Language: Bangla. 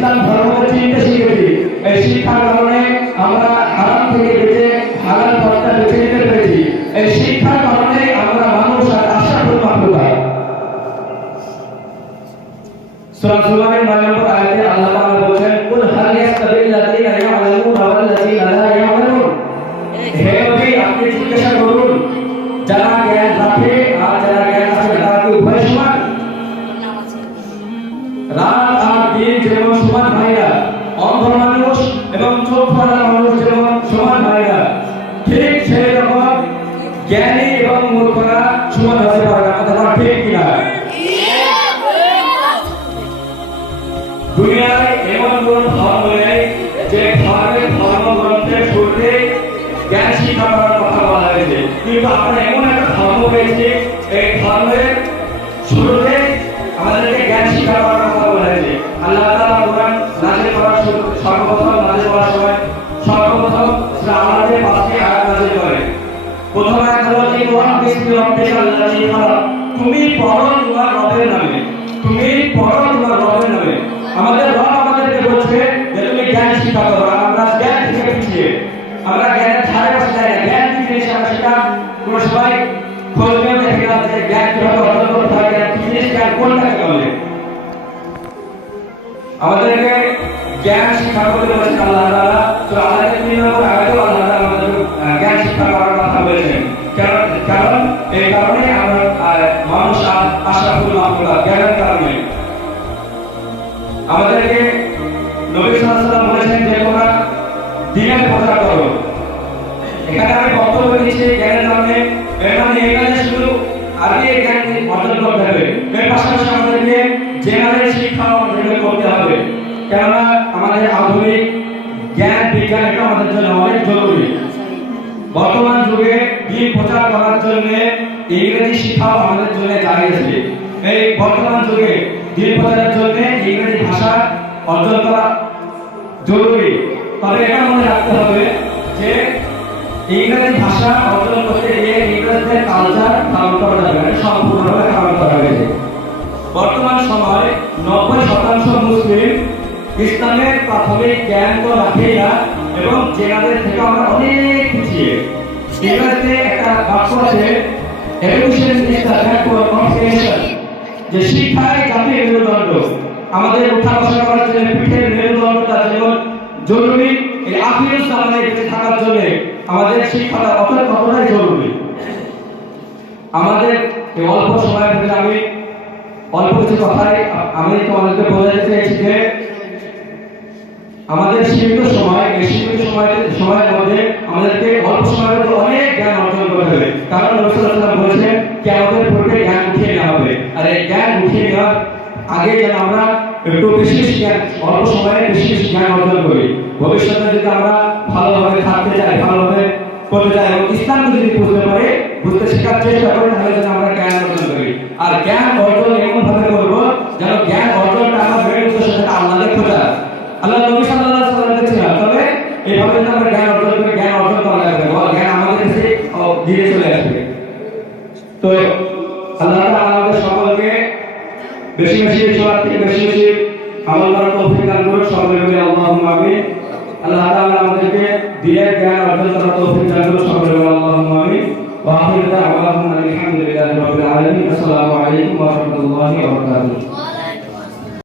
ইসলাম ধর্মকে চিনতে শিখেছি। এই শিক্ষার কারণে আমরা হারাম থেকে বেঁচে হালাল পথটা বেছে নিতে পেরেছি। এই শিক্ষার কারণে আমরা মানুষ আর আশরাফুল মাখলুকাত। সূরা জুমারের 9 নম্বর আয়াতে আল্লাহ তাআলা বলেন, কুল হাল ইয়াস্তাবিল লাযিনা ইয়া'লামুনা ওয়াল লাযিনা লা ইয়া'লামুন। হে নবী, আপনি জিজ্ঞাসা করুন, যারা জ্ঞান রাখে আর যারা জ্ঞান আছে তারা কি উভয় সমান? রাত আর দিন যেমন সমান হয় না, অন্ধ মানুষ এবং চোখ ফেরা মানুষ যেমন সমান হয় না, ঠিক সেই রকম জ্ঞানী এবং মূর্খরা সমান হতে পারে না। কথা ঠিক কিনা? দুনিয়ায় এমন কোন ধর্ম নেই যে ধর্মের ধর্মগ্রন্থের শুরুতে জ্ঞান শিক্ষা করার কথা বলা হয়েছে, কিন্তু আমরা এমন একটা ধর্ম পেয়েছি এই ধর্মের শুরুতে আমাদেরকে জ্ঞান শিক্ষা করার কথা বলা হয়েছে। আল্লাহ তাআলা কোরআন নাযিল করার সর্বপ্রথম নাযিল করার সময় সর্বপ্রথম সূরা আলাদের 5টি আয়াত নাযিল করে। প্রথম আয়াত হলো ইকরা বিসমি রাব্বিকাল লাযী খালাক, তুমি পড়ো তোমার রবের নামে, তুমি পড়ো তোমার রবের নামে। আমাদের রব আমাদেরকে বলছে যে তুমি জ্ঞান শিক্ষা করো। আমরা জ্ঞান থেকে পিছিয়ে, আমরা জ্ঞানের ধারে বসে যাই না। জ্ঞান কি জিনিস আমরা সেটা কোনো সময় খোঁজ নিয়ে দেখি না যে জ্ঞান কিভাবে অর্জন করতে হয়, জ্ঞান কি জিনিস, জ্ঞান কোনটাকে বলে। আমাদেরকে জ্ঞান শিক্ষা করতে বলেছেন আল্লাহ তাআলা। সূরা আলাদের 3 নম্বর আয়াতে আল্লাহ তাআলা আমাদেরকে জ্ঞান শিক্ষা করার কথা বলেছেন। কারণ এই কারণে আমরা মানুষ আশরাফুল মাখলুকাত, জ্ঞানের কারণে। আমাদেরকে নবী সাল্লাল্লাহু আলাইহি ওয়াসাল্লাম বলেছেন যে তোমরা দ্বীনের প্রচার করো। এখানে আমি বক্তব্য দিচ্ছি জ্ঞানের কারণে, এর মানে এই কাজে শুধু আগে জ্ঞান অর্জন করতে হবে, এর পাশাপাশি আমাদেরকে জেনারেল শিক্ষাও আমাদেরকে করতে হবে। কেননা আমাদের আধুনিক জ্ঞান বিজ্ঞান এটা আমাদের জন্য অনেক জরুরি। বর্তমান যুগে দ্বীন প্রচার করার জন্য ইংরেজি শিক্ষাও আমাদের জন্য জায়গা আছে। এই বর্তমান যুগে দ্বীন প্রচারের জন্য ইংরেজি ভাষা অর্জন করা জরুরি। তবে এটা মনে রাখতে হবে যে ইংরেজি ভাষা অর্জন করতে গিয়ে ইংরেজদের কালচার ধারণ করা যাবে না, সম্পূর্ণভাবে ধারণ করা হয়েছে। বর্তমান সময় 90% মুসলিম ইসলামের প্রাথমিক জ্ঞান তো রাখেই না এবং জেনারেল থেকে আমরা অনেক পিছিয়ে। ইংরেজিতে একটা বাক্য আছে, education is the backbone of nation, যে শিক্ষাই জাতির মেরুদণ্ড। আমাদের উঠা বসা করার জন্য পিঠের মেরুদণ্ডটা যেমন জরুরি, এই আখিরাত জামানে বেঁচে থাকার জন্য আমাদের শিক্ষাটা কতটাই জরুরি। আমাদের এই অল্প সময়ের ভিতরে আমি অল্প কিছু কথাই আমি তোমাদেরকে বোঝাতে চাইছি যে আমাদের সীমিত সময়, এই সীমিত সময়ের মধ্যে আমাদেরকে অল্প সময়ের মধ্যে অনেক জ্ঞান অর্জন করতে হবে। কারণ নবী সাল্লাল্লাহু আলাইহি ওয়াসাল্লাম বলেছেন কিয়ামতের পূর্বে জ্ঞান উঠিয়ে নেওয়া হবে। আর এই জ্ঞান উঠিয়ে নেওয়ার আগে যেন আমরা একটু বেশি জ্ঞান, অল্প সময়ে বেশি জ্ঞান অর্জন করি। ভবিষ্যতে যদি আমরা ভালোভাবে থাকতে চাই, ভালোভাবে করতে চাই এবং ইসলামকে যদি বুঝতে পারি, বুঝতে শেখার চেষ্টা করি, তাহলে যেন আমরা জ্ঞান অর্জন করি। আর জ্ঞান অর্জন এমন ভাবে করব যেন জ্ঞান অর্জনটা আমার মেন উদ্দেশ্য সেটা আল্লাহকে খোঁজা, আল্লাহ নবী সাল্লাল্লাহু আলাইহি ওয়াসাল্লামকে চেনা। তবে এইভাবে যদি আমরা জ্ঞান অর্জন করি, জ্ঞান অর্জন করা লাগবে, জ্ঞান আমাদের কাছে ধীরে চলে আসবে। তো আল্লাহ তাআলা আমাদের সকলকে বেশি বেশি সওয়াব থেকে বেশি বেশি আমল করার তৌফিক দান করুন। সকলে বলি আল্লাহুম্মা আমিন। আল্লাহ তাআলা আমাদেরকে দ্বীনের জ্ঞান অর্জন করার তৌফিক দান করুন। সকলে বলি আল্লাহুম্মা আমিন। ওয়া আখিরু দাওয়ানা আলহামদুলিল্লাহি রাব্বিল আলামিন। আসসালামু আলাইকুম ওয়া রাহমাতুল্লাহি ওয়া বারাকাতুহু।